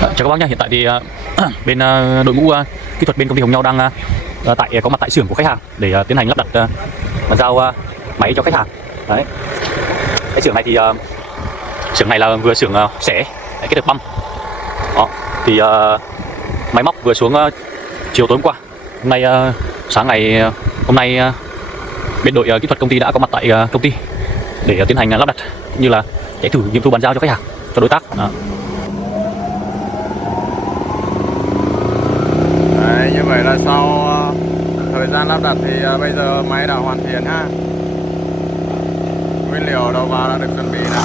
Chào các bác nhé, hiện tại thì bên đội ngũ kỹ thuật bên công ty Hồng Nhau đang có mặt tại xưởng của khách hàng để tiến hành lắp đặt và giao máy cho khách hàng. Đấy. Cái xưởng này thì xưởng này là vừa xưởng xẻ kết hợp băm. Đó. Thì máy móc vừa xuống chiều tối hôm qua. Hôm nay sáng ngày hôm nay bên đội kỹ thuật công ty đã có mặt tại công ty để tiến hành lắp đặt cũng như là chạy thử nghiệm thu bàn giao cho khách hàng, cho đối tác. Đó. Đấy, như vậy là sau thời gian lắp đặt thì bây giờ máy đã hoàn thiện ha. Nguyên liệu đầu vào đã được chuẩn bị nè.